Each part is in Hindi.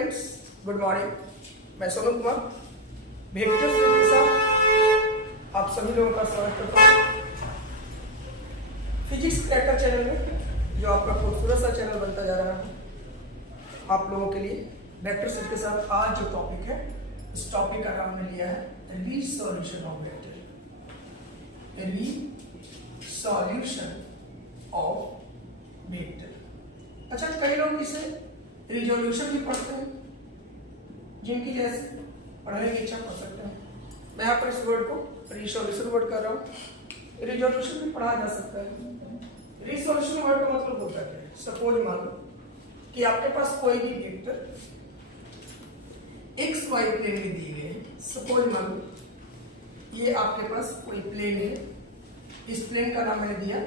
Friends, good morning. मैं सोनू कुमार वेक्टर के साथ आप सभी लोगों का स्वागत करता हूँ फिजिक्स क्रैकर चैनल में, जो आपका खूबसूरत सा चैनल बनता जा रहा है आप लोगों के लिए। वेक्टर के साथ आज जो टॉपिक है, इस टॉपिक का नाम हमने लिया है resolution of vector. Resolution of vector. अच्छा, कई लोग इसे रिजोल्यूशन भी पढ़ते हैं, जिनकी जैसे पढ़ने की इच्छा पढ़ सकते हैं। मैं यहाँ पर इस वर्ड को रिसोल्यूशन वर्ड कर रहा हूँ। रिजोल्यूशन भी पढ़ा जा सकता है। रिसोल्यूशन वर्ड का मतलब होता है, सपोज मान लो कि आपके पास कोई भी वेक्टर एक्स वाई प्लेन में दिए गए हैं। सपोज मान लो ये आपके पास कोई प्लेन है, इस प्लेन का नाम मैंने दिया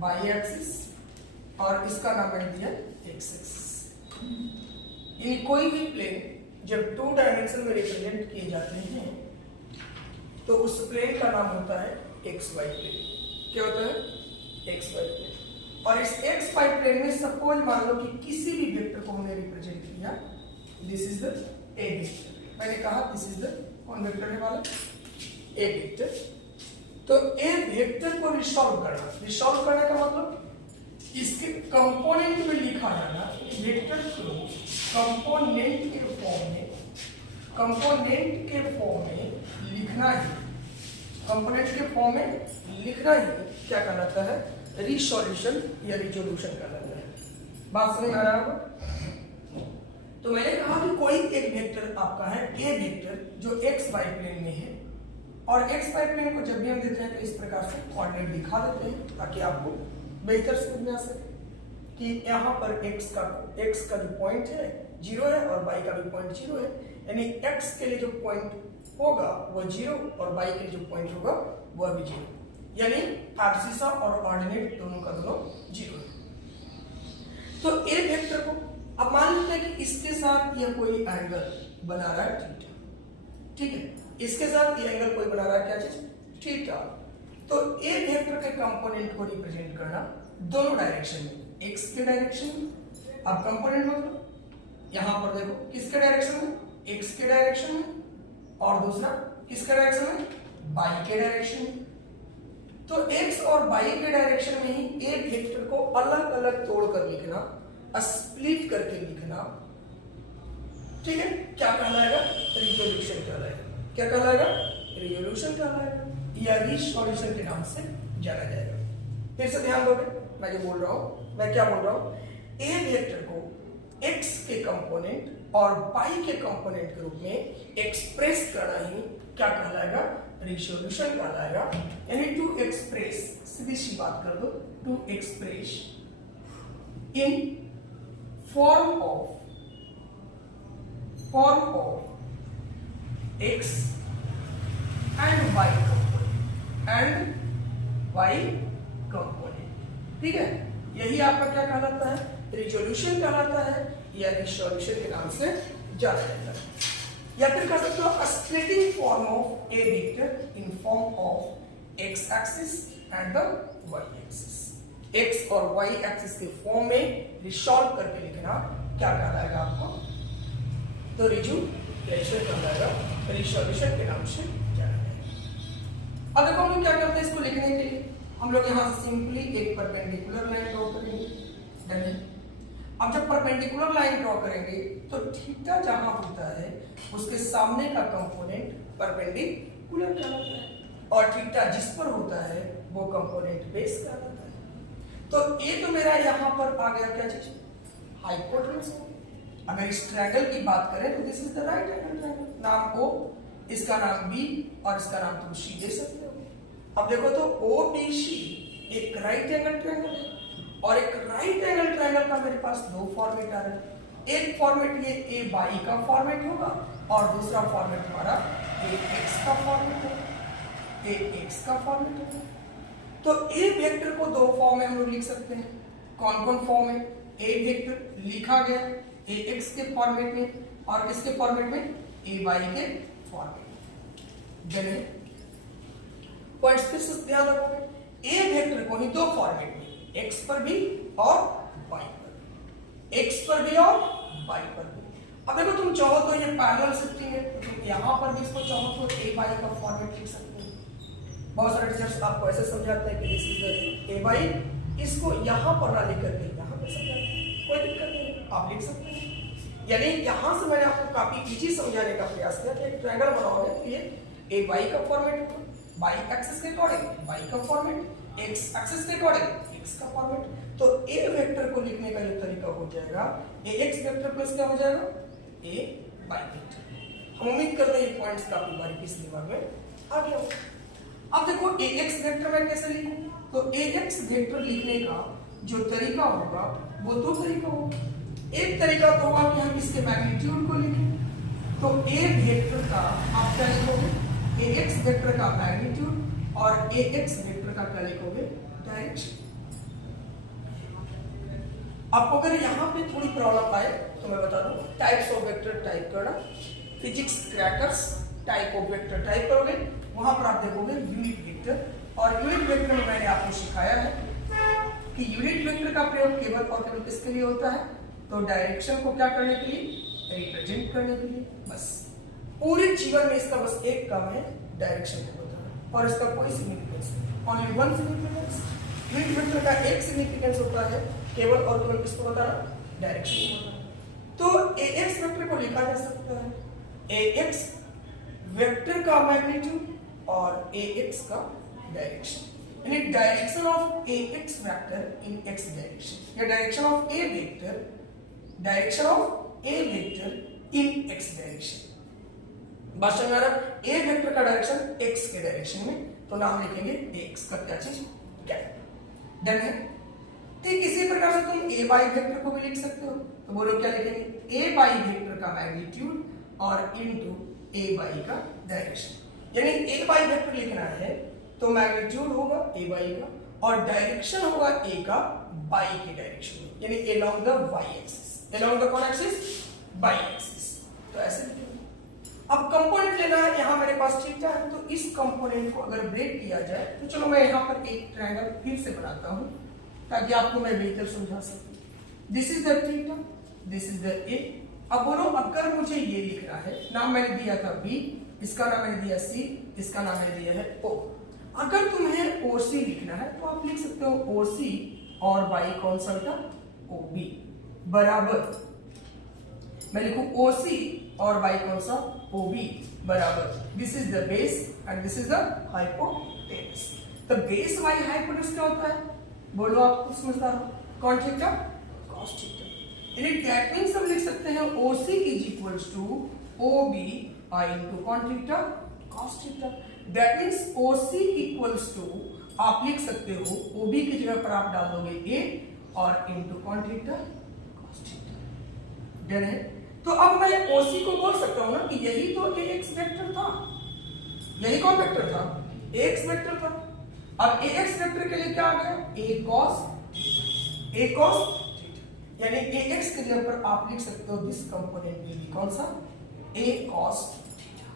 वाई एक्सिस और इसका नाम मैंने दिया एक्स एक्सिस। यानी कोई भी प्लेन जब 2 डायमेंशन में रिप्रेजेंट किए जाते हैं तो उस प्लेन का नाम होता है एक्स वाई प्लेन। क्या होता है? X Y plane. और इस एक्स वाई प्लेन में सपोज मान लो कि किसी भी वेक्टर को हमने रिप्रेजेंट किया, this is the A vector. मैंने कहा दिस इज द कौन वेक्टर है वाला? ए वेक्टर। तो ए वेक्टर को रिसॉल्व करने का मतलब इसके कंपोनेंट में लिखा जाना। वेक्टर को कंपोनेंट के फॉर्म में लिखना ही, कंपोनेंट के फॉर्म में लिखना ही क्या कहलाता है? रिसॉल्यूशन या रिजोल्यूशन कहलाता है। बात समझ आ रहा होगा? तो मैंने कहा कि कोई एक वेक्टर आपका है ए वेक्टर जो एक्स वाई प्लेन में है, और एक्स वाई प्लेन को जब भी हम देते हैं तो इस प्रकार से कोऑर्डिनेट दिखा देते हैं ताकि आपको बेहतर समझ में आ सके कि यहाँ पर x का जो पॉइंट है 0 है और y का भी पॉइंट 0 है। यानी x के लिए जो पॉइंट होगा वो 0 और y के लिए जो पॉइंट होगा वह भी 0। यानी एब्सिसा और ऑर्डिनेट दोनों का दोनों 0 है। तो ए वेक्टर को अब मान लेते हैं कि इसके साथ यह कोई एंगल बना रहा है थीटा। ठीक है, इसके साथ ये एंगल कोई बना रहा है क्या चीज? थीटा। तो ए वेक्टर के कंपोनेंट को रिप्रेजेंट करना दोनों डायरेक्शन में, एक्स के डायरेक्शन में। अब कंपोनेंट मतलब यहां पर देखो किसके डायरेक्शन में? एक्स के डायरेक्शन में, और दूसरा किसके डायरेक्शन में? वाई के डायरेक्शन में। तो एक्स और वाई के डायरेक्शन में ही ए वेक्टर को अलग अलग तोड़कर लिखना, स्प्लिट करके लिखना, ठीक है, क्या कहलाएगा? रिजोल्यूशन कहलाएगा। क्या कहलाएगा? रिजोल्यूशन कहलाएगा या रिसॉल्यूशन के नाम से जाना जाएगा। फिर से ध्यान दोगे मैं जो बोल रहा हूं, मैं क्या बोल रहा हूं? ए वेक्टर को एक्स के कंपोनेंट और वाई के कंपोनेंट के रूप में एक्सप्रेस करना ही क्या कहलाएगा? रिसॉल्यूशन कहलाएगा। यानी टू एक्सप्रेस, सीधी सी बात कर दो, to express in form of X and Y component. ठीक है, यही आपका क्या कहलाता है? रिजोल्यूशन कहलाता है या रिसॉल्यूशन के नाम से जाना जाता है। या फिर कह सकते हो splitting form of A vector in form of X axis and the Y axis. X और वाई एक्सिस के फॉर्म में रिसॉल्व करके लिखना क्या कहलाएगा आपको? तो रिजोल्यूशन कहलाएगा, रिसॉल्यूशन के नाम से जाना जाएगा। अब देखो हम लोग क्या करते हैं इसको लिखने के लिए, हम लोग यहाँ से सिंपली एक परपेंडिकुलर लाइन ड्रॉ करेंगे। डन है। अब जब परपेंडिकुलर लाइन ड्रॉ करेंगे तो थीटा जहां होता है उसके सामने का कंपोनेंट परपेंडिकुलर कहलाता है, और थीटा जिस पर होता है वो कंपोनेंट बेस कहलाता है। तो ये तो मेरा यहाँ पर आ गया क्या चीज? हाइपोटेन्यूज। अगर इस ट्रायंगल की बात करें तो this is the right angle triangle, नाम O, इसका नाम B और इसका नाम तुम C दे सकते हो। अब देखो तो OBC एक राइट एंगल ट्रायंगल है, और एक राइट एंगल ट्रायंगल का मेरे पास दो फॉर्मेट आ रहा है। एक फॉर्मेट ये ए वाई का फॉर्मेट होगा और दूसरा फॉर्मेट हमारा ए एक्स का फॉर्मेट होगा। ए एक्स का फॉर्मेट होगा। तो ए वेक्टर को दो फॉर्म में हम लोग लिख सकते हैं। कौन कौन फॉर्म है? ए वेक्टर लिखा गया ए एक्स के फॉर्मेट में और किसके फॉर्मेट में? ए वाई के फॉर्मेट में। पॉइंट्स फिर से ध्यान रखोगे, ए वेक्टर को ही दो फॉर्मेट में, एक्स पर भी और वाई पर, एक्स पर भी और वाई पर भी। अब देखो तुम चाहो तो ये पैरेलल शिफ्टिंग है, तुम यहाँ पर भी इसको चाहो तो ए बाई का फॉर्मेट लिख सकते हो। बहुत सारे टीचर्स आपको ऐसे समझाते हैं कि this is the A by, इसको यहाँ पर ना लिख करके यहाँ पर समझाते हैं, कोई दिक्कत नहीं, आप लिख सकते हैं। यानी यहाँ से मैंने आपको काफी इजी समझाने का प्रयास किया कि एक ट्रायंगल बनाओगे तो ये ए बाई का फॉर्मेट होगा, बाई एक्सिस के अकॉर्डिंग बाई का फॉर्मेट, एक्स एक्सिस के अकॉर्डिंग एक्स का फॉर्मेट। तो ए वेक्टर को लिखने का जो तरीका हो जाएगा, ए एक्स वेक्टर प्लस क्या हो जाएगा, ए बाई वेक्टर। हम उम्मीद करते हैं ये पॉइंट्स काफी बारीकी से दिमाग में आ गया हो। अब देखो ए एक्स वेक्टर मैं कैसे लिखूं, तो ए एक्स वेक्टर लिखने का जो तरीका होगा वो दो तरीका होगा। एक तरीका तो होगा कि हम इसके मैग्नीट्यूड को लिखें, तो ए वेक्टर का आप क्या लिखोगे, ए एक्स वेक्टर का मैग्नीट्यूड और ए एक्स वेक्टर का क्या लिखोगे, डायरेक्शन। आपको अगर यहाँ पे थोड़ी प्रॉब्लम आए तो मैं बता दूं, टाइप्स ऑफ वेक्टर टाइप करना, physics crackers type of vector type करोगे, वहां पर आप देखोगे यूनिट वेक्टर। और यूनिट वेक्टर में मैंने आपको सिखाया है कि यूनिट वेक्टर का प्रयोग केवल और केवल किसके लिए होता है, तो डायरेक्शन को क्या करने के लिए, रिप्रेजेंट करने के लिए। बस पूरे जीवन में इसका बस एक काम है, डायरेक्शन को बताना, और इसका कोई सिग्निफिकेंस नहीं, only one significance. Unit vector का एक सिग्निफिकेंस होता है केवल और केवल किसको बताना, डायरेक्शन को बताना। तो ए एक्स वेक्टर को लिखा जा सकता है ए एक्स वेक्टर का मैग्नीट्यूड और ए एक्स का डायरेक्शन, यानी direction of A X vector in X direction, या direction of A vector, direction of A vector in X direction. बात समझ आ रहा है, ए वेक्टर का डायरेक्शन एक्स के डायरेक्शन में, तो नाम लिखेंगे ए एक्स का क्या चीज, क्या डन है। ठीक इसी प्रकार से तुम ए बाई वेक्टर को भी लिख सकते हो, तो बोलो क्या लिखेंगे, ए बाई वेक्टर का मैग्नीट्यूड और इनटू ए बाई का डायरेक्शन। यानी ए बाई वेक्टर लिखना है तो मैग्नीट्यूड होगा ए बाई का और डायरेक्शन होगा ए का बाई के डायरेक्शन में, यानी along the Y axis, along the कौन एक्सिस, बाई एक्सिस। तो ऐसे लिखेंगे। अब कंपोनेंट लेना है, यहाँ मेरे पास थीटा है, तो इस कंपोनेंट को अगर ब्रेक किया जाए तो चलो मैं यहाँ पर एक ट्रायंगल फिर से बनाता हूँ ताकि आपको मैं बेहतर समझा सकूं। This is the theta, this is the ए। अब बोलो अगर मुझे ये लिखना है, नाम मैंने दिया था बी, इसका नाम मैंने दिया सी, इसका नाम मैंने दिया है ओ। अगर तुम्हें ओ सी लिखना है तो आप लिख सकते हो ओ सी और बाई कौन सा बेटा, ओ बी, बराबर मैं लिखूं ओ सी और बाई कौन सा, ओ बी, बराबर this is the base and this is the hypotenuse. तो बेस बाई हाइपोटेनस क्या होता है, बोलो आप समझदार हो, कौन थीटा, कॉस थीटा। यानी दैट मींस हम लिख सकते हैं OC is equals to OB by into कौन theta, cos theta. That means OC equals to आप लिख सकते हो OB की जगह पर आप डाल दोगे A और इनटू कौन थीटा, कॉस थीटा। डन है। तो अब मैं OC को बोल सकता हूं ना कि यही तो AX वेक्टर था, यही कौन वेक्टर था, AX वेक्टर था। अब AX वेक्टर के लिए क्या आ गया, A cos यानी AX के जगह पर आप लिख सकते हो दिस कंपोनेंट विल बी कौन सा, A cos थीटा।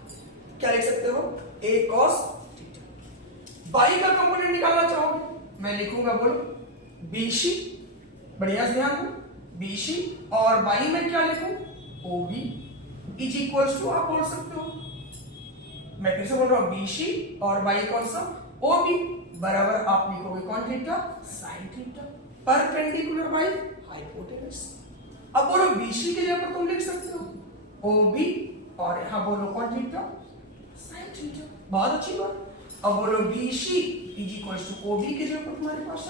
क्या लिख सकते हो, A cos थीटा। बाई का कंपोनेंट निकालना चाहोगे, मैं लिखूंगा बोलो BC, बढ़िया से ध्यान दो, BC और बाई में क्या लिखूं, OB इज इक्वल्स टू आप बोल सकते हो, मैं फिर से बोल रहा हूं BC और बाई कौन सा, OB, बराबर आप लिखोगे कौन theta, sine theta, perpendicular by hypotenuse. अब बोलो BC की जगह पर तुम लिख सकते हो OB और यहां बोलो कौन थीटा, साइन थीटा, बहुत अच्छी बात। अब बोलो BC is equals to OB की जगह पर तुम्हारे पास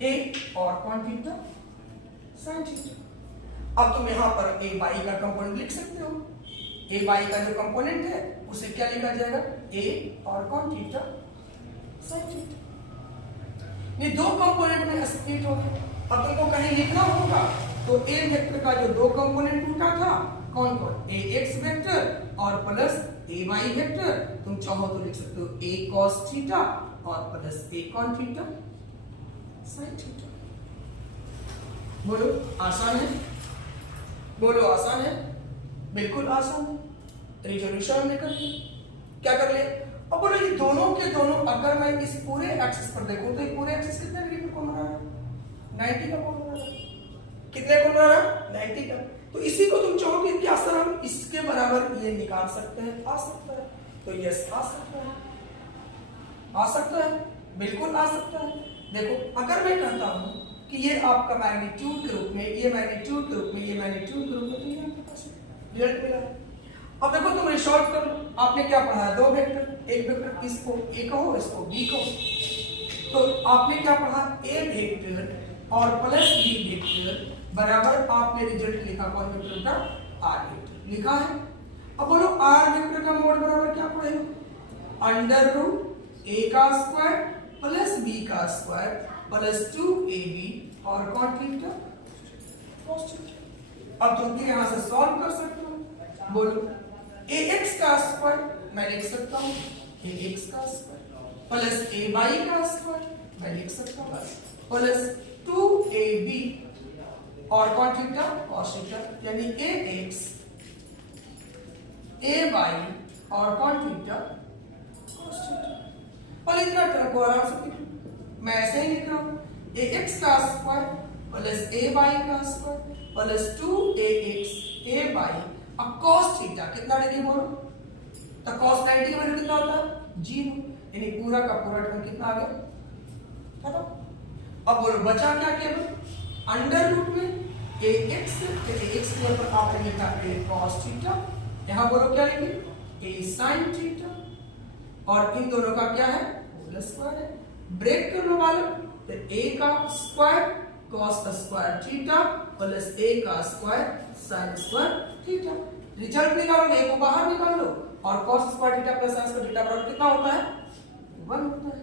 A और कौन थीटा, साइन थीटा। अब तुम यहां पर A बाई का कंपोनेंट लिख सकते हो, A बाई का जो कंपोनेंट है उसे क्या लिखा जाएगा, A और कौन थीटा, साइन थीटा। ये दो कंपोनेंट में स्प्लिट हो गया। अब तुमको कहीं लिखना होगा तो A वेक्टर का जो दो कंपोनेंट टूटा था, कौन कौन, AX वेक्टर और प्लस AY वेक्टर, तुम चाहो तो लिख सकते हो A cos थीटा और plus A cos theta, sine theta. बोलो आसान है, बोलो आसान है, बिल्कुल आसान है। रिजोल्यूशन निकल क्या कर ले। अब बोलो ये दोनों के दोनों अगर मैं इस पूरे एक्सिस पर देखूं तो ये पूरे एक्सिस कितने डिग्री पर घूम रहा है, 90 का घूम रहा है। कितने घूम रहा है, 90 का। तो इसी को तुम चाहोगे कि सर हम इसके बराबर ये निकाल सकते हैं, आ सकता है, तो यस आ सकता है, आ सकता है, बिल्कुल आ सकता है। देखो अगर मैं कहता हूं कि ये आपका मैग्नीट्यूड के रूप में, ये मैग्नीट्यूड के रूप में, ये मैग्नीट्यूड के रूप में, तो ये आपके पास रिजल्ट मिला है। अब देखो तुम रिसॉल्व कर लो, आपने क्या पढ़ा है, दो वेक्टर, एक वेक्टर इसको ए कहो, इसको बी कहो, तो आपने क्या पढ़ा, ए वेक्टर और प्लस बी वेक्टर बराबर आपने रिजल्ट लिखा कौन वेक्टर का, आर वेक्टर लिखा है। अब बोलो आर वेक्टर का मोड बराबर क्या पड़ेगा, अंडर रूट ए का स्क्वायर प्लस बी का स्क्वायर प्लस 2ab और कॉट थीटा cos थीटा। अब तुम यहां से सॉल्व कर सकते हो, बोलो ax का स्क्वायर मैं लिख सकता हूं ax का स्क्वायर प्लस ay का स्क्वायर मैं लिख सकता हूं प्लस 2ab और कॉट थीटा cos थीटा, यानी ax ay और कॉट थीटा cos थीटा। और इतना टर्म को आराम से मैं ऐसे ही लिख रहा हूं ax का स्क्वायर प्लस ay का स्क्वायर प्लस 2ax ay अब cos थीटा कितना डिग्री बोलो, तो cos 90 का वैल्यू कितना होता है 0, यानी पूरा का पूरा टर्म कितना आ गया खत्म। अब बोलो बचा क्या, केवल अंडर रूट में ax, ax के ऊपर आपने लिखा a cos थीटा, यहां बोलो क्या लिखेंगे a sin थीटा, और इन दोनों का क्या है होल स्क्वायर है, ब्रेक कर लो वाले, तो a का square cos square theta plus a का square sin square theta. Result निकालो, a को बाहर निकाल लो और cos square theta plus sin square theta बराबर कितना होता है 1 होता है,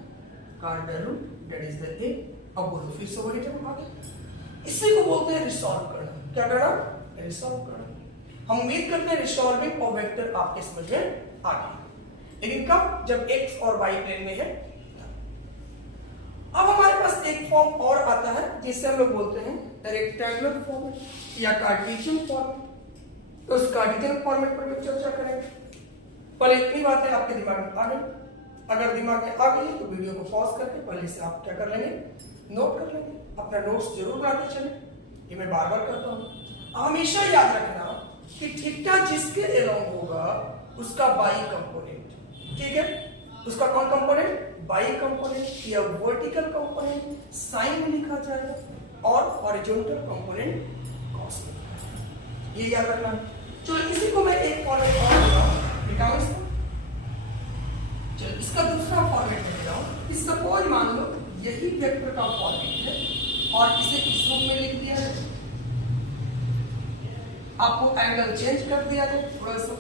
कार्डर root that is the a। अब बोलो फिर से वही टर्म आ गया, इसी को बोलते हैं रिसॉल्व करना। क्या करना, रिसॉल्व करना। हम उम्मीद करते हैं रिसॉल्विंग ऑफ वेक्टर आपके समझ में आ गया, लेकिन कब, जब x और y प्लेन में है। अब हमारे पास एक फॉर्म और आता है जिससे हम लोग बोलते हैं रेक्टेंगुलर फॉर्म या कार्टेशियन फॉर्म। तो उस कार्टेशियन फॉर्मेट पर भी चर्चा करेंगे। पहले इतनी बातें आपके दिमाग में आ गई, अगर दिमाग में आ गई तो वीडियो को पॉज करके पहले से आप क्या कर लेंगे, नोट कर लेंगे, अपना नोट्स जरूर बनाते चले, ये मैं बार बार करता हूँ। हमेशा याद रखना कि थीटा जिसके अलोंग होगा उसका बाई कंपोनेंट, ठीक है, उसका कौन कंपोनेंट, बाई कंपोनेंट या वर्टिकल कंपोनेंट साइन में लिखा जाएगा और हॉरिजॉन्टल कंपोनेंट कॉस में, ये याद रखना। चलो इसी को मैं एक फॉर्मेट और लिखाऊं इसको, चलो इसका दूसरा फॉर्मेट में लिखाऊं। इस सपोज मान लो यही वेक्टर का फॉर्मेट है और इसे इस रूप में लिख दिया है, आपको एंगल चेंज कर दिया है थोड़ा सा,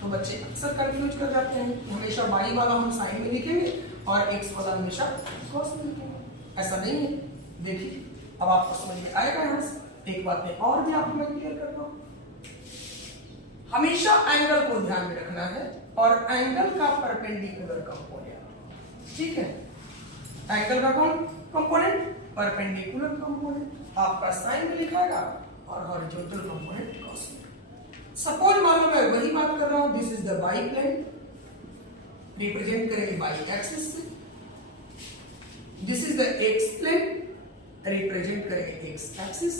तो बच्चे अक्सर कंफ्यूज कर जाते हैं, हमेशा बाई वाला हम साइन में लिखेंगे और एक्स वाला हमेशा कॉस में लिखेंगे, ऐसा नहीं है। देखिए अब आपको समझ में आएगा। यहां से एक बात है और भी आपको मैं क्लियर करता हूं, हमेशा एंगल को ध्यान में रखना है और एंगल का परपेंडिकुलर कंपोनेंट, ठीक है, एंगल का कौन कंपोनेंट, परपेंडिकुलर कंपोनेंट आपका साइन में लिखाएगा और हॉरिजॉन्टल कंपोनेंट कॉस में। सपोज मान लो मैं वही बात कर रहा हूं, this is the Y plane, represent करेंगे बाई एक्सिस से, this is the X plane, represent करेंगे एक्स एक्सिस,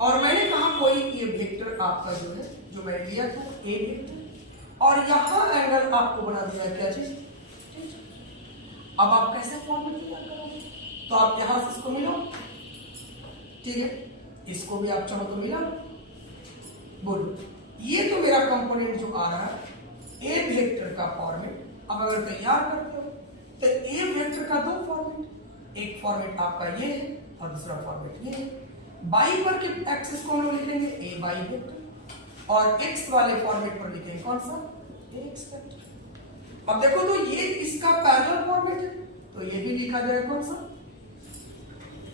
और मैंने कहा कोई ये वेक्टर आपका जो है, जो मैं लिया था ए वेक्टर, और यहां एंगल आपको बना दिया क्या चीज। अब आप कैसे फॉर्मेट तैयार करोगे, तो आप यहां से इसको मिलो, ठीक है, इसको भी आप चाहो तो मिला, बोलो ये तो मेरा कंपोनेंट जो आ रहा है ए वेक्टर का फॉर्मेट। अब अगर तैयार करते हो तो ए वेक्टर का दो फॉर्मेट, एक फॉर्मेट आपका ये है और दूसरा फॉर्मेट ये है। बाई पर के एक्सिस को हम लोग लिखेंगे ए बाई वेक्टर और एक्स वाले फॉर्मेट पर लिखेंगे कौन सा, ए एक्स वेक्टर। अब देखो तो ये इसका पैरेलल फॉर्मेट है, तो ये भी लिखा जाएगा कौन सा,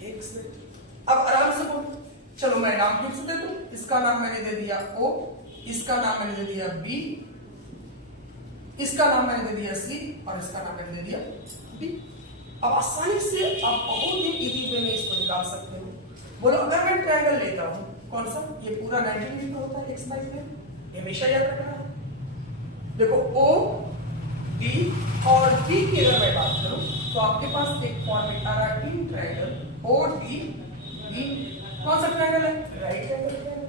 एक्स वेक्टर। अब आराम से बोलो, चलो मैं नाम फिर से दे दूं, इसका नाम मैंने दे दिया O, इसका नाम मैंने दे दिया B, इसका नाम मैंने दे दिया C और इसका नाम मैंने दे दिया D। अब आसानी से आप बहुत ही इजी वे में इसको निकाल सकते हो। बोलो अगर मैं ट्रायंगल लेता हूं कौन सा, ये पूरा 90 डिग्री का होता है एक्स वाई प्लेन, ये हमेशा याद रखना है। देखो O, D और B की अगर मैं बात करूं तो आपके पास एक फॉर्मेट आ रहा है in triangle O D B, कौन सा ट्रायंगल है, राइट एंगल ट्रायंगल।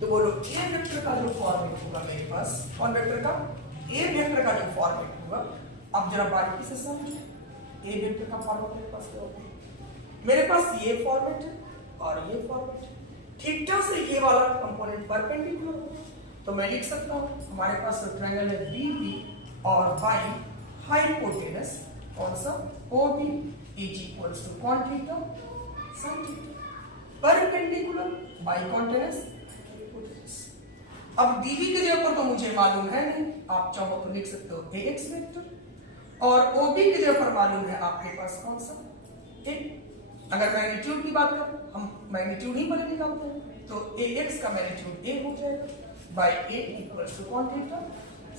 तो बोलो ए वेक्टर का जो फॉर्मेट होगा मेरे पास, कौन वेक्टर का, ए वेक्टर का जो फॉर्मेट होगा, अब जरा बारीकी से समझिए ए वेक्टर का फॉर्मेट मेरे पास क्या होगा। मेरे पास ये फॉर्मेट है और ये फॉर्मेट है, थीटा से ये वाला कंपोनेंट परपेंडिकुलर होगा, तो मैं लिख सकता हूँ हमारे पास ट्रायंगल है BB और बाई हाइपोटेनस कौन सा OB is equals to cos theta sin theta, perpendicular by कॉन्टेनस हाइपोटेनस। अब DB के जगह पर तो मुझे मालूम है नहीं, आप चाहो तो लिख सकते हो AX वेक्टर, और OB की जगह पर मालूम है आपके पास कौन सा A। अगर मैग्नीट्यूड की बात करें, हम मैग्नीट्यूड ही पहले निकालते हैं, तो AX का मैग्नीट्यूड A हो जाएगा by A equals to cos theta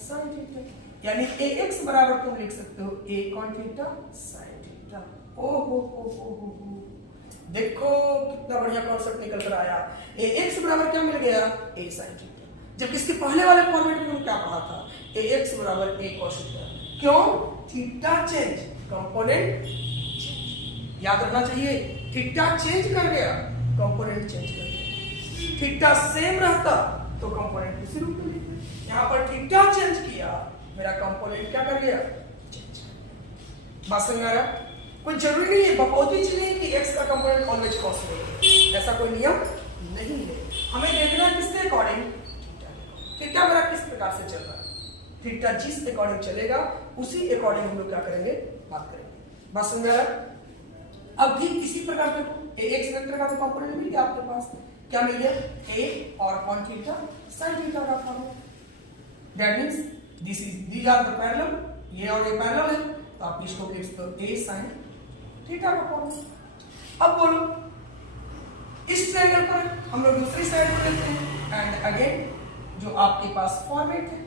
sin theta, यानी AX बराबर तुम लिख सकते हो A cos theta sin theta. ओ हो देखो कितना बढ़िया कॉन्सेप्ट निकल कर आया। AX बराबर क्या मिल गया, A sin थीटा, जब इसके पहले वाले फॉर्मेट में क्या पढ़ा था, AX बराबर A cos थीटा। क्यों, थीटा चेंज, कंपोनेंट याद रखना चाहिए, थीटा चेंज कर गया, कंपोनेंट चेंज कर गया। थीटा सेम रहता तो कंपोनेंट उसी रूप में लिखते, यहाँ पर थीटा चेंज किया, मेरा कंपोनेंट क्या कर गया, चेंज। बात समझ आ रहा, कोई जरूरी नहीं है, बकौती चीज नहीं कि x का कंपोनेंट ऑलवेज cos रहेगा, ऐसा कोई नियम नहीं है। हमें देखना है किसके अकॉर्डिंग, थीटा मेरा किस प्रकार से चल रहा है, थीटा जिस अकॉर्डिंग चलेगा उसी अकॉर्डिंग हम लोग क्या करेंगे, बात करेंगे। बात समझ आ रहा, अब ठीक इसी प्रकार से AX वेक्टर का तो कंपोनेंट मिल गया आपके पास, क्या मिल गया, A और कॉन थीटा sin थीटा का formula. That means these are the parallel, ये और ये पैरेलल है, तो आप इसको लिख सकते हो A sin थीटा का फॉर्मूला। अब बोलो इस ट्रायंगल पर हम लोग दूसरी साइड पर लेते हैं, एंड अगेन जो आपके पास फॉर्मेट है,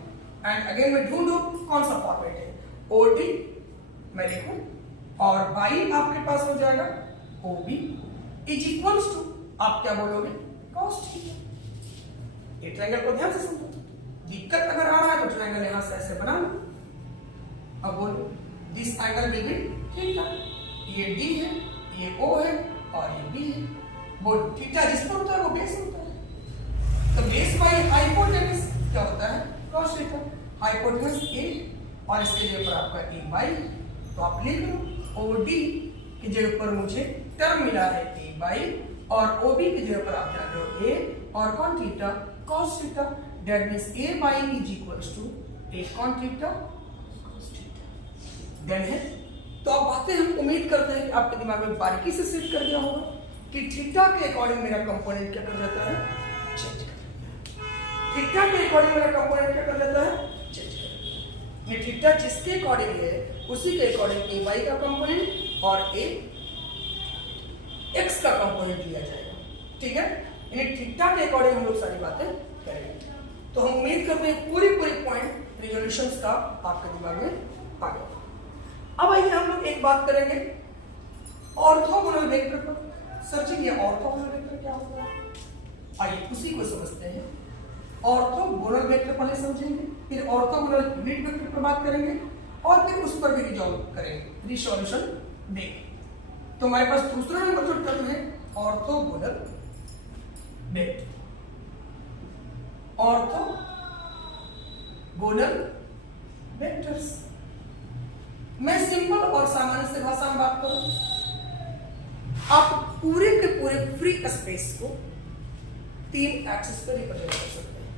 एंड अगेन मैं ढूंढूं कौन सा फॉर्मेट है, OD मैं लिखूं, और बाई आपके पास हो जाएगा OB इज इक्वल्स टू, आप क्या बोलोगे, cos थीटा। ये ट्रायंगल को ध्यान से समझो, दिक्कत अगर आ रहा है तो ट्रायंगल यहां से ऐसे बना लो। अब बोलो this angle will be theta, ये D है, ये O है और ये B है। वो थीटा जिस पर होता है वो बेस होता है, तो बेस बाई हाइपोटेनस क्या होता है, cos थीटा। हाइपोटेनस A और इसके जगह पर आपका A बाई, तो आप लिख लो OD की जगह पर मुझे टर्म मिला है A बाई, और OB की जगह पर आप जान रहे हो A और cos theta cos theta, that means A Y is equals to A cos theta cos theta. Then है, तो अब बातें हम उम्मीद करते हैं कि आपके दिमाग में बारीकी से सेट कर दिया होगा कि थीटा के अकॉर्डिंग मेरा कंपोनेंट क्या कर जाता है, चेंज कर जाता है। थीटा के अकॉर्डिंग मेरा कंपोनेंट क्या कर जाता है, चेंज कर जाता है। ये थीटा जिसके अकॉर्डिंग है उसी के अकॉर्डिंग A बाई का कंपोनेंट और A X का कंपोनेंट लिया जाएगा, ठीक है। यानी थीटा के अकॉर्डिंग हम लोग सारी बातें करेंगे। तो हम उम्मीद करते हैं पूरी पॉइंट रिजोल्यूशंस का आपके दिमाग में आ गया। अब आइए हम लोग एक बात करेंगे ऑर्थोगोनल वेक्टर पर। सर्चिंग ये ऑर्थोगोनल वेक्टर क्या होता है, आइए उसी को समझते हैं। ऑर्थोगोनल वेक्टर पहले समझेंगे, फिर ऑर्थोगोनल यूनिट वेक्टर पर बात करेंगे, और फिर उस पर भी रिजॉल्व करेंगे, रिसोल्यूशन देंगे। तो हमारे पास दूसरा नंबर जो टर्म है ऑर्थोगोनल वेक्टर, ऑर्थोगोनल वेक्टर्स। मैं सिंपल और सामान्य से भाषा में बात करूं, आप पूरे के पूरे फ्री स्पेस को 3 एक्सिस पर रिप्रेजेंट कर सकते हैं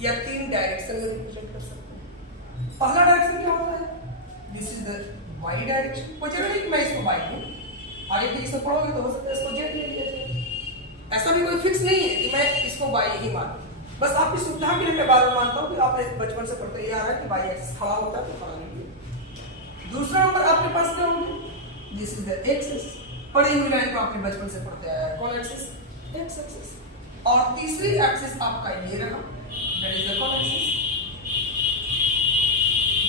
या 3 डायरेक्शन में रिप्रेजेंट कर सकते हैं। पहला डायरेक्शन क्या होता है, this is the Y direction. कोई जरूरी कि मैं इसको वाई दूं, आगे ठीक से पढ़ोगे तो हो सकता है इसको जेड ले लिया जाए। ऐसा भी कोई फिक्स नहीं है कि मैं इसको वाई ही मानूं, बस आपकी सुविधा के लिए मैं बार बार मानता हूं कि आपने बचपन से पढ़ते ही आ रहा है कि वाई एक्सिस खड़ा होता है तो खड़ा लीजिए। दूसरा नंबर आपके पास क्या होगा, दिस इज द एक्सिस, पढ़ी हुई लाइन को आपने बचपन से पढ़ते आया है, कौन एक्सिस, एक्स एक्सिस। और तीसरी एक्सिस आपका ये रहा, दैट इज द कौन एक्सिस,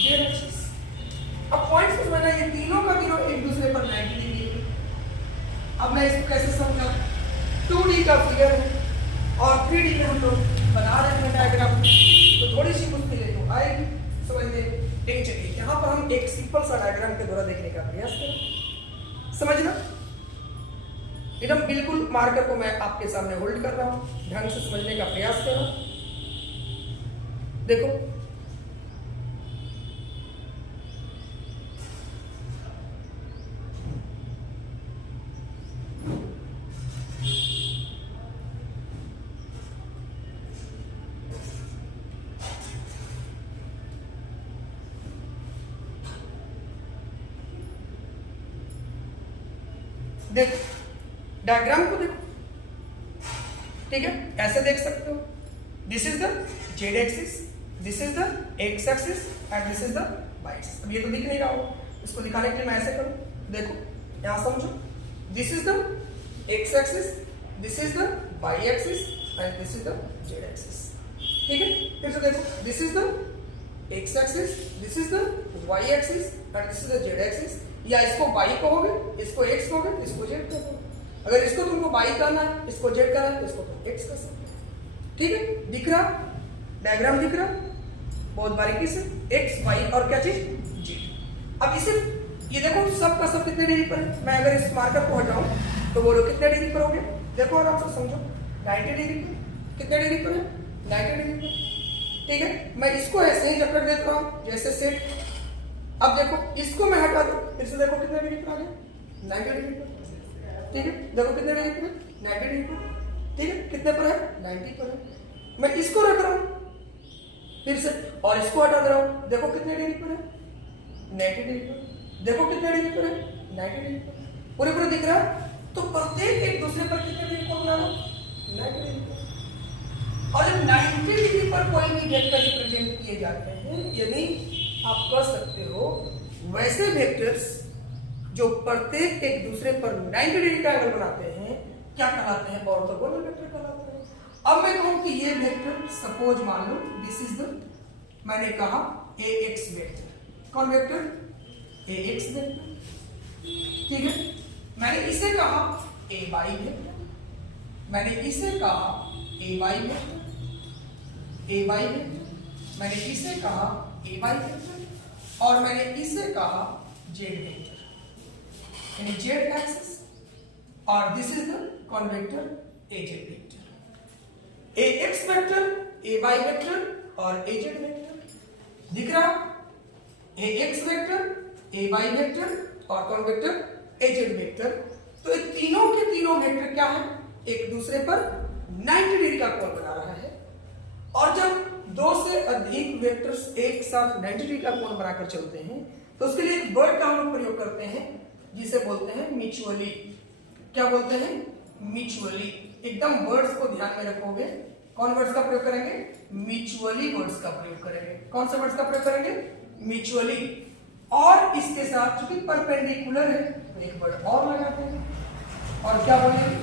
जेड एक्सिस। अब पॉइंट्स समझना, ये तीनों का तीनों एक दूसरे पर 90 डिग्री है। अब मैं इसको कैसे समझा, 2D का फिगर है और 3D में हम लोग बना रहे हैं डायग्राम, तो थोड़ी सी मुश्किलें तो आएगी समझने। एक चलिए यहाँ पर हम एक सिंपल सा डायग्राम के द्वारा देखने का प्रयास करें, समझना। एकदम बिल्कुल मार्कर को मैं आपके सामने होल्ड कर रहा हूं, ढंग से समझने का प्रयास करो। देखो देखो डायग्राम को देखो, ठीक है, ऐसे देख सकते हो। This is the Z axis, this is the X axis and this is the Y axis. अब ये तो दिख नहीं रहा होगा, इसको दिखाने के लिए मैं ऐसे करूं, देखो यहां समझो, this is the X axis, this is the Y axis and this is the Z axis, ठीक है। फिर से देखो, this is the X axis, this is the Y axis and this is the Z axis. या इसको y कहोगे, इसको x कहोगे, इसको z कहोगे। अगर इसको तुमको y कहना है, इसको z कहना है, तो इसको तुम x कह सकते हो, ठीक है। दिख रहा डायग्राम, दिख रहा बहुत बारीकी से, x y और क्या चीज z। अब इसे ये देखो सब का सब कितने डिग्री पर है। मैं अगर इस मार्कर को हटाऊं तो बोलो कितने डिग्री पर हो गया, देखो आराम से समझो, 90 डिग्री पर। कितने डिग्री पर है, 90 डिग्री पर, ठीक है। मैं इसको ऐसे ही जकड़ देता हूं जैसे सेट। अब देखो इसको मैं हटा दूं, फिर से देखो कितने डिग्री पर आ गया, 90 डिग्री पर, ठीक है। देखो कितने डिग्री पर है, 90 डिग्री पर, ठीक है। कितने पर है, 90 पर है। मैं इसको रख रहा हूं फिर से और इसको हटा दे रहा हूं, देखो कितने डिग्री पर है, 90 डिग्री पर। देखो कितने डिग्री पर है, 90 डिग्री पर, पूरे पूरे दिख रहा है। तो प्रत्येक एक दूसरे पर कितने डिग्री को बना रहा हूं, 90 डिग्री पर। और जब 90 डिग्री पर कोई भी वेक्टर रिप्रेजेंट किए जाते हैं, यानी आप कह सकते हो वैसे वेक्टर्स जो प्रत्येक एक दूसरे पर 90 डिग्री का एंगल बनाते हैं क्या कहलाते हैं, ऑर्थोगोनल वेक्टर कहलाते हैं। अब मैं कहूं कि ये वेक्टर सपोज मान लो दिस इज द, मैंने कहा ax वेक्टर, कौन वेक्टर, ax वेक्टर, ठीक है। मैंने इसे कहा ay वेक्टर, मैंने इसे कहा ay वेक्टर, ay वेक्टर, मैंने इसे कहा ay वेक्टर और मैंने इसे कहा z वेक्टर, यानी z एक्सिस, और दिस इज द कौन vector, az vector, ax vector, ay vector और az वेक्टर। दिख रहा, ax वेक्टर, ay वेक्टर और कौन वेक्टर, az वेक्टर। तो ये तीनों के तीनों वेक्टर क्या है, एक दूसरे पर 90 डिग्री का कोण बना रहा है। और जब दो से अधिक वेक्टर्स एक साथ 90 डिग्री का कोण बनाकर चलते हैं तो उसके लिए एक वर्ड का हम लोग प्रयोग करते हैं जिसे बोलते हैं म्यूचुअली। क्या बोलते हैं, म्यूचुअली। एकदम वर्ड्स को ध्यान में रखोगे, कौन वर्ड्स का प्रयोग करेंगे, म्यूचुअली वर्ड्स का प्रयोग करेंगे। कौन से वर्ड्स का प्रयोग करेंगे, म्यूचुअली। और इसके साथ चूंकि परपेंडिकुलर है तो एक वर्ड और लगाते हैं और क्या बोलेंगे,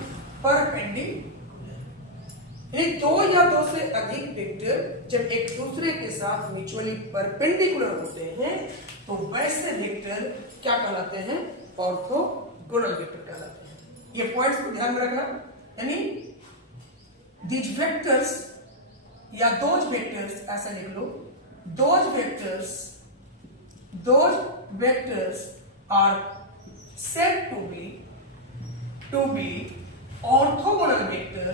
परपेंडिकुलर। दो या दो से अधिक वेक्टर जब एक दूसरे के साथ म्यूचुअली परपेंडिकुलर होते हैं तो वैसे वेक्टर क्या कहलाते हैं, ऑर्थोगोनल वेक्टर कहलाते हैं। ये पॉइंट्स को ध्यान में रखना, यानी दीज वेक्टर्स या दोज वेक्टर्स, ऐसा लिख लो, those vectors are said to be orthogonal vector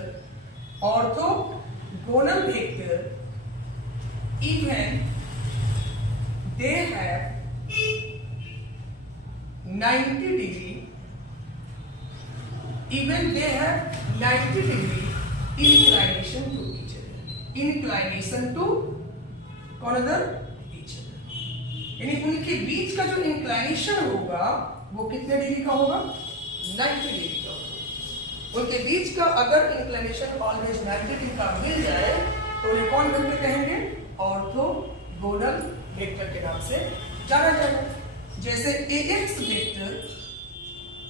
even they have 90 degree inclination to each other, कौन अदर, each other। यानी उनके बीच का जो इंक्लाइनेशन होगा वो कितने डिग्री का होगा, 90 डिग्री का होगा। उनके बीच का अगर इंक्लिनेशन ऑलवेज 90 डिग्री का मिल जाए तो उन्हें कौन वेक्टर कहेंगे, ऑर्थोगोनल वेक्टर के नाम से जाना जाएगा। जैसे ax वेक्टर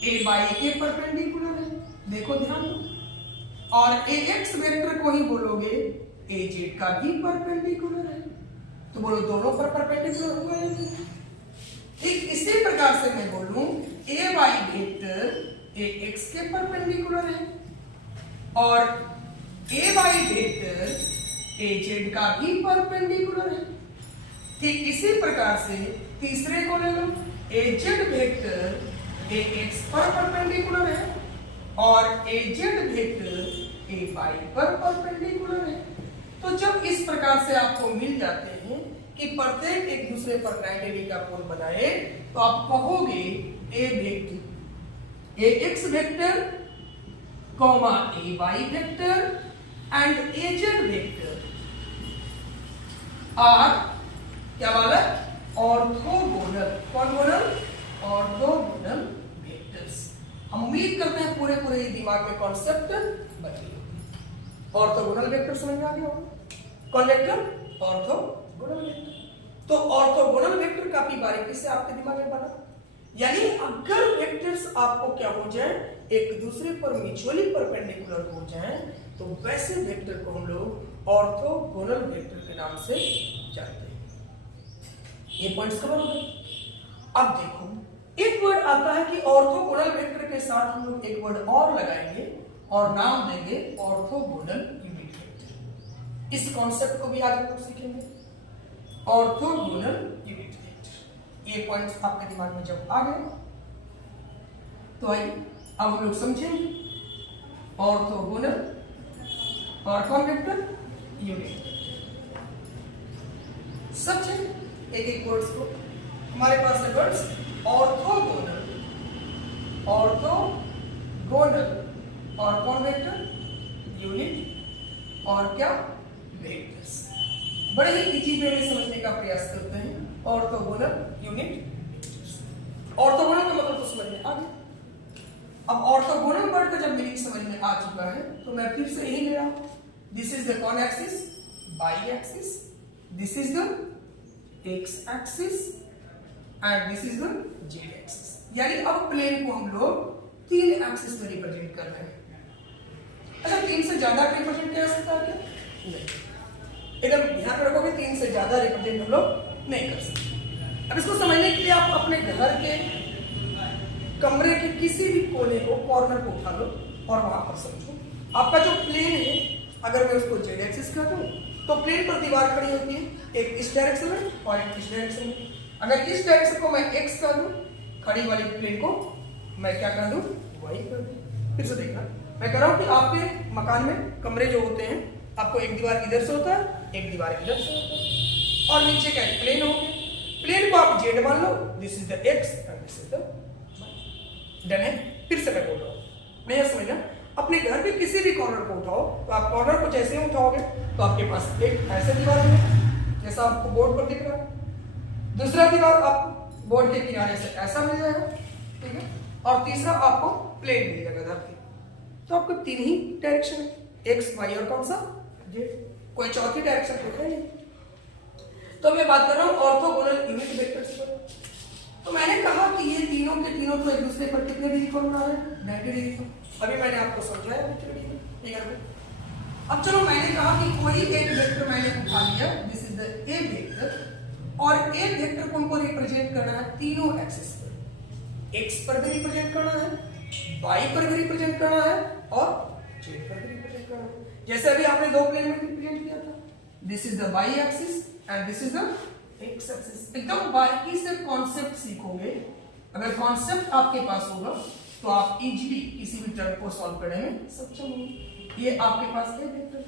ay के परपेंडिकुलर है, देखो ध्यान दो, और ax वेक्टर को ही बोलोगे az का भी परपेंडिकुलर है, तो बोलो दोनों पर परपेंडिकुलर होगा या नहीं। ठीक इसी प्रकार से मैं बोलूं ay वेक्टर ax के परपेंडिकुलर है और ay वेक्टर az का भी परपेंडिकुलर है। ठीक इसी प्रकार से तीसरे को ले लो, az वेक्टर ax पर परपेंडिकुलर है और एजेड वेक्टर ए बाई पर परपेंडिकुलर है। तो जब इस प्रकार से आपको मिल जाते हैं कि प्रत्येक एक दूसरे पर 90 डिग्री का कोण बनाए, तो आप कहोगे A vector, A X vector comma A Y vector and A Z vector are क्या वाला ऑर्थोगोनल। कौन गोनल? Orthogonal vectors. हम उम्मीद करते हैं पूरे पूरे दिमाग में कॉन्सेप्ट बची होगी। ऑर्थोगोनल वेक्टर समझ में आ गया होगा। कौन वेक्टर? Orthogonal vector. तो ऑर्थोगोनल वेक्टर काफी बारीकी से आपके दिमाग में बना, यानी अगर वेक्टर्स आपको क्या हो जाए, एक दूसरे पर म्यूचुअली परपेंडिकुलर हो जाए, तो वैसे वेक्टर को हम लोग ऑर्थोगोनल वेक्टर के नाम से जानते हैं। ये पॉइंट्स कवर हो गए। अब देखो एक वर्ड आता है कि ऑर्थोगोनल वेक्टर के साथ हम लोग एक वर्ड और लगाएंगे और नाम देंगे ऑर्थोगोनल यूनिट वेक्टर। इस कॉन्सेप्ट को भी आज हम लोग सीखेंगे, ऑर्थोगोनल यूनिट वेक्टर। ये पॉइंट्स आपके दिमाग में जब आ गए तो आइए अब हम लोग समझेंगे ऑर्थोगोनल और कौन वेक्टर? यूनिट। समझे एक एक वर्ड्स को। हमारे पास है वर्ड्स ऑर्थोगोनल, ऑर्थोगोनल और कौन वेक्टर? यूनिट और क्या? वेक्टर्स। बड़े ही इजी वे में समझने का प्रयास करते हैं ऑर्थोगोनल यूनिट वेक्टर्स। ऑर्थोगोनल का मतलब तो समझ में आ गया। अब ऑर्थोगोनल वर्ड का जब मीनिंग समझ में आ चुका है तो मैं फिर से यही ले रहा हूं। दिस इज द कौन axis? Y axis. This is the X axis and this is the Z axis. यानी अब प्लेन को हम लोग 3 एक्सिस में रिप्रेजेंट कर रहे हैं। अच्छा 3 से ज्यादा रिप्रेजेंट किया जा सकता है क्या? नहीं। एकदम ध्यान रखोगे 3 से ज्यादा रिप्रेजेंट हम लोग नहीं कर सकते। अब इसको समझने के लिए आप अपने घर के कमरे के किसी भी कोने को, कॉर्नर को उठा लो और वहां पर समझो आपका जो प्लेन है, अगर मैं उसको जेड एक्सिस कर दूं तो प्लेन पर दीवार खड़ी होती है, एक इस डायरेक्शन में और एक इस डायरेक्शन में। अगर इस डायरेक्शन को मैं एक्स कर दूं, खड़ी वाली प्लेन को मैं क्या कर दूं? वाई कर दूं। फिर से देखना, मैं कह रहा हूं कि आपके मकान में कमरे जो होते हैं, आपको एक दीवार इधर से होता है, एक दीवार इधर से होता है और नीचे क्या प्लेन हो गया। प्लेन को आप जेड मान लो, this is the X and this is the Y. Done है? फिर से मैं बोल रहा हूं, नहीं समझना। अपने घर के किसी भी कॉर्नर को उठाओ, तो आप कॉर्नर को जैसे ही उठाओगे तो आपके पास एक ऐसे दीवार मिलेगा जैसा आपको बोर्ड पर दिख रहा है, दूसरा दीवार आपको बोर्ड के किनारे से ऐसा मिल जाएगा, ठीक है, और तीसरा आपको प्लेन मिल जाएगा धरती। तो आपको 3 ही डायरेक्शन है, एक्स वाई और कौन सा? जेड। कोई चौथी डायरेक्शन तो है नहीं। तो मैं बात कर रहा हूं ऑर्थोगोनल यूनिट वेक्टर्स पर। तो मैंने कहा कि ये तीनों के तीनों तो एक दूसरे पर कितने डिग्री कोण बना रहे हैं? 90 डिग्री को। अभी मैंने आपको समझाया ठीक है। अब चलो मैंने कहा कि कोई एक वेक्टर मैंने उठा लिया, this is the A vector, और ए वेक्टर को हमको रिप्रेजेंट करना है तीनों एक्सिस पर। एक्स पर भी रिप्रेजेंट करना है, वाई पर भी रिप्रेजेंट करना है और जेड पर भी रिप्रेजेंट करना है। जैसे अभी आपने 2 प्लेन में रिप्रेजेंट किया था, this is the Y axis and this is the X axis. एकदम बारीकी से कॉन्सेप्ट सीखोगे। अगर कॉन्सेप्ट आपके पास होगा तो आप इजीली किसी भी टर्म को सॉल्व करने में सक्षम होंगे। ये आपके पास ए वेक्टर।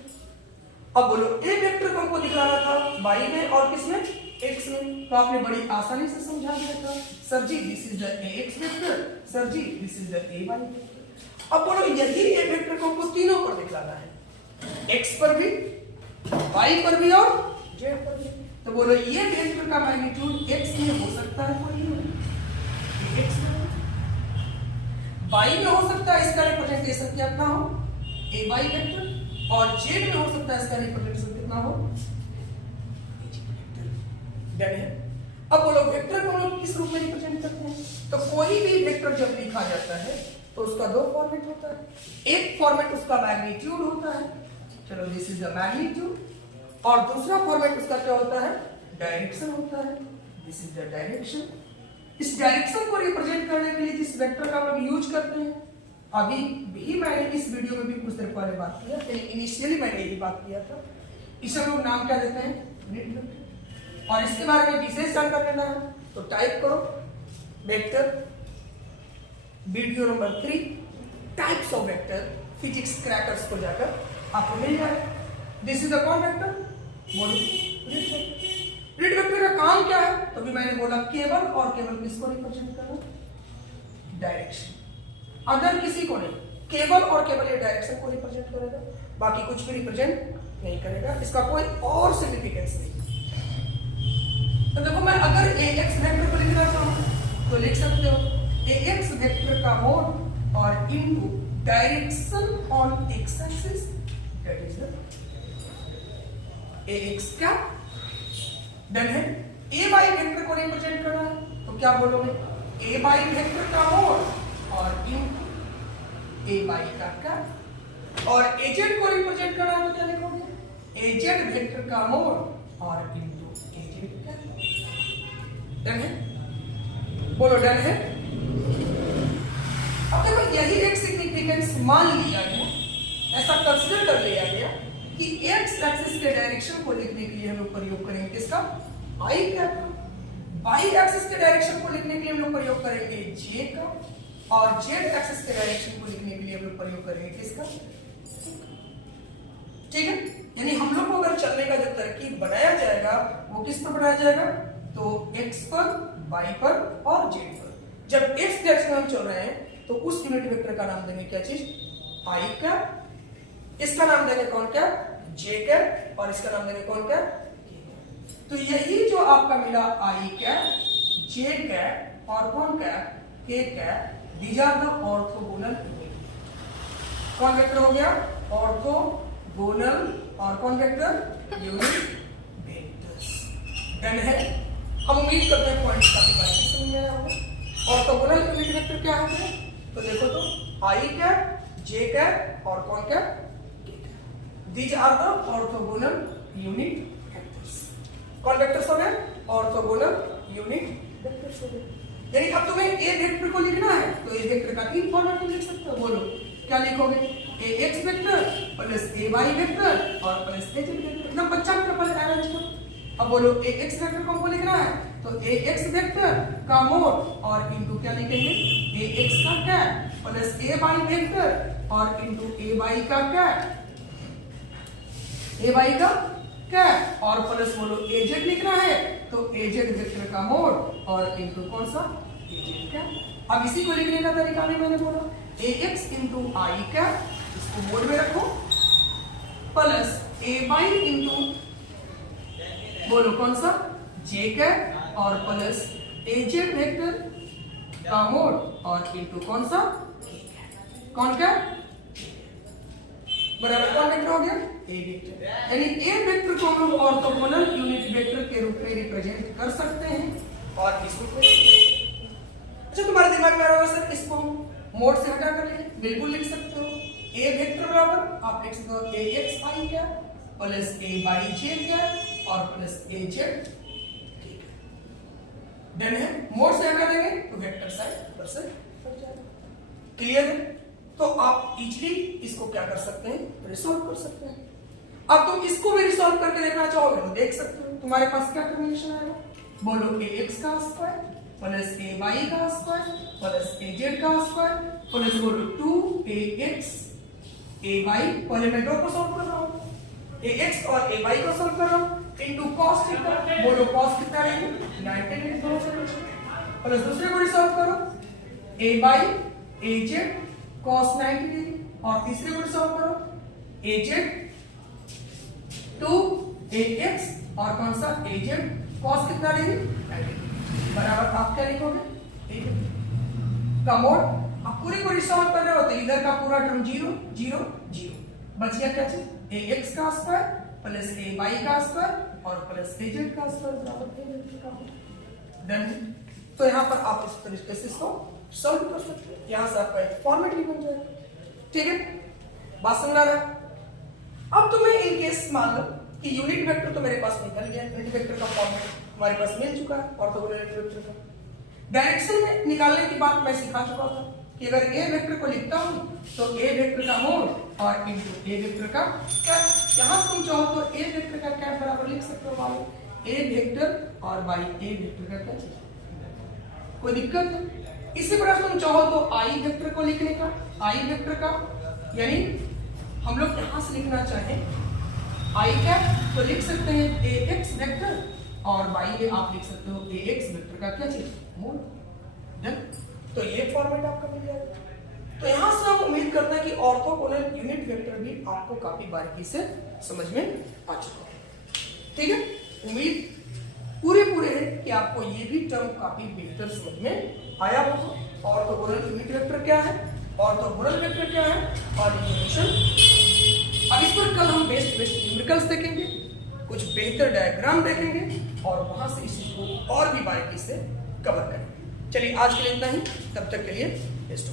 अब बोलो ए वेक्टर को हमको दिखाना था वाई में और किसमें? एक्स में। तो आपने बड़ी आसानी से समझा दिया था, sir ji this is the A X vector, sir ji this is the A Y vector. अब बोलो यही ए वेक्टर को हमको तीनों पर दिखाना है, एक्स पर भी, वाई पर भी और जेड पर भी। तो बोलो ये वेक्टर का मैग्नीट्यूड एक्स में हो सकता है, कोई नहीं, एक्स में, वाई में हो सकता है, इसका रिप्रेजेंटेशन कितना हो? ए वाई वेक्टर। और जेड में हो सकता है, इसका रिप्रेजेंटेशन कितना हो? डन है। अब बोलो वेक्टर को हम लोग किस रूप में रिप्रेजेंट करते हैं? तो कोई भी वेक्टर जब लिखा जाता है तो उसका 2 फॉर्मेट होता है। एक फॉर्मेट उसका मैग्नीट्यूड होता है, चलो दिस इज द मैग्नीट्यूड, और दूसरा फॉर्मेट उसका क्या होता है? डायरेक्शन होता है, दिस इज द डायरेक्शन। इस डायरेक्शन को रिप्रेजेंट करने के लिए जिस वेक्टर का हम लोग यूज करते हैं, अभी भी मैंने इस वीडियो में भी कुछ देर पहले बात किया, इनिशियली मैंने यही बात किया था, इसे हम लोग नाम क्या देते हैं? Unit vector. और इसके बारे में विशेष जानकारी लेना है तो टाइप करो vector video number 3 types of vector physics crackers को जाकर आपको मिल जाए। दिस इज द कौन वेक्टर, बोलो यूनिट वेक्टर का काम क्या है? तो भी मैंने बोला केवल और केवल किसको रिप्रेजेंट करना, डायरेक्शन, अदर किसी को नहीं, केवल और केवल ये डायरेक्शन को रिप्रेजेंट करेगा, बाकी कुछ भी रिप्रेजेंट नहीं करेगा, इसका कोई और सिग्निफिकेंस नहीं। तो देखो मैं अगर ax वेक्टर को लिखना चाहूं तो लिख सकते हो ax वेक्टर का मोड और into direction on x axis, that is ax क्या देन है ay वेक्टर को रिप्रेजेंट करना है तो क्या बोलोगे, ay वेक्टर का मोड और इनटू ay का क्या, और az को रिप्रेजेंट करना है तो क्या लिखोगे, az वेक्टर का मोड और इनटू az क्या, डन है, बोलो डन है। अब देखो यही एक सिग्निफिकेंस मान लिया गया, ऐसा कंसीडर कर लिया गया कि x एक्सिस के डायरेक्शन को लिखने के लिए हम लोग प्रयोग करेंगे किसका, i कैप, y एक्सिस के डायरेक्शन को लिखने के लिए हम लोग प्रयोग करेंगे j का, और z एक्सिस के डायरेक्शन को लिखने के लिए हम लोग प्रयोग करेंगे किसका, ठीक है। यानी हम लोग को अगर चलने का जो तरकीब बनाया जाएगा वो किस पर बनाया जाएगा, तो x पर, y पर और z पर। जब x डायरेक्शन में हम चल रहे हैं तो उस यूनिट वेक्टर का नाम देंगे क्या चीज, i का, इसका नाम देंगे कौन क्या, j का, और इसका नाम देंगे कौन क्या, तो यही जो आपका मिला i का, j का और कौन का, k का, these are the orthogonal कौन वेक्टर हो गया, ऑर्थोगोनल और कौन वेक्टर, यूनिट वेक्टर्स, डन है। हम उम्मीद करते हैं पॉइंट्स काफी बारीकी से समझ आया होगा। ऑर्थोगोनल यूनिट वेक्टर क्या होते हैं, तो देखो तो i कैप, j कैप और कौन cap, these are the orthogonal unit vectors। कौन वेक्टर्स हो गए, ऑर्थोगोनल यूनिट वेक्टर्स हो गए। यानी अब तुम्हें a वेक्टर को लिखना है तो a वेक्टर का तीन फॉर्मेट में लिख सकते हो, बोलो क्या लिखोगे, ax vector plus ay vector और प्लस az वेक्टर, एकदम बच्चा के पहले अरेंज करो। अब बोलो ax वेक्टर को हमको लिखना है तो ax वेक्टर का मोड और इनटू क्या लिखेंगे, ax का कैप प्लस ay वेक्टर और इनटू ay का कैप, ay का कैप और प्लस बोलो az लिखना है तो az वेक्टर का मोड और इनटू कौन सा, az कैप। अब इसी को लिखने का तरीका भी मैंने बोला, ax इनटू i कैप, इसको मोड में रखो, प्लस ay इनटू बोलो कौन सा, j कैप और प्लस az वेक्टर का मोड और इनटू कौन सा, कौन कैप, बराबर कौन वेक्टर हो गया, a वेक्टर। यानी a वेक्टर को हम लोग ऑर्थोगोनल यूनिट वेक्टर के रूप में रिप्रेजेंट कर सकते हैं और इस रूप में। अच्छा तुम्हारे दिमाग में आ रहा होगा सर इसको मोड से हटा कर लिखे, बिल्कुल लिख सकते हो, a वेक्टर बराबर आप लिख सकते हो ax i क्या प्लस ay j क्या और प्लस az, डन है। मोड से हटा देंगे तो वेक्टर साइड पर से हट जाएगा, क्लियर है। तो आप इजीली इसको क्या कर सकते हैं, रिसॉल्व कर सकते हैं। अब तुम इसको भी रिसॉल्व करके देखना चाहोगे तो देख सकते हो, तुम्हारे पास क्या कॉम्बिनेशन आएगा, बोलो ax का स्क्वायर प्लस ay का स्क्वायर प्लस az का स्क्वायर प्लस बोलो 2ax ay, पहले मैं दो को सॉल्व कर रहा हूं, ax और ay को सॉल्व कर रहा हूं इनटू cos थीटा, बोलो cos कितना रहेगा 90 डिग्री दोनों से प्लस दूसरे को रिसॉल्व करो ay az cos 90 डिग्री और तीसरे को रिसॉल्व करो az 2ax और कौन सा az cos कितना डिग्री 90 बराबर आप क्या लिखोगे, का मोड। अब पूरी को रिसॉल्व कर रहे हो तो इधर का पूरा टर्म 0 0 0 बच गया क्या चीज, ax का स्क्वायर प्लस ay का स्क्वायर और प्लस az का स्क्वायर बराबर डन। तो यहाँ पर आप इस तरीके से इसको सॉल्व कर सकते हैं, यहाँ से आपका एक फॉर्मेट भी बन जाएगा, ठीक है, बात समझ आ रहा है। अब तुम्हें इन केस मान लो कि यूनिट वेक्टर तो मेरे पास निकल गया, यूनिट वेक्टर का फॉर्मेट हमारे पास मिल चुका है ऑर्थोगोनल यूनिट वेक्टर का। डायरेक्शन में निकालने की बात मैं सिखा चुका था कि अगर a वेक्टर को लिखता हूं तो a वेक्टर का मोड और इनटू a वेक्टर का कैप, यहां से तुम चाहो तो a वेक्टर का कैप बराबर लिख सकते हो बाबू a वेक्टर और y a वेक्टर का कैप, कोई दिक्कत है। इसी प्रकार तुम चाहो तो i वेक्टर को लिखने का आई वेक्टर का, यानी हम लोग यहां से लिखना चाहें आई कैप तो लिख सकते हैं ए एक्स वेक्टर, और वाई में आप लिख सकते हो ए एक्स वेक्टर का क्या चीज मूल। डन, तो ये फॉर्मेट आपका मिल जाएगा। तो यहां से हम उम्मीद करते हैं कि ऑर्थोगोनल यूनिट वेक्टर भी आपको काफी बारीकी से समझ में आ चुका है। ठीक है, उम्मीद पूरे है कि आपको ये भी टर्म काफी बेहतर समझ में आया होगा। ऑर्थोगोनल यूनिट वेक्टर क्या है, ऑर्थोगोनल वेक्टर क्या है, और रिजोल्यूशन। अब इस पर कल हम बेस्ट न्यूमेरिकल्स देखेंगे, कुछ बेहतर डायग्राम देखेंगे, और वहां से इस चीज को और भी बारीकी से कवर करेंगे। चलिए आज के लिए इतना ही, तब तक के लिए बेस्ट।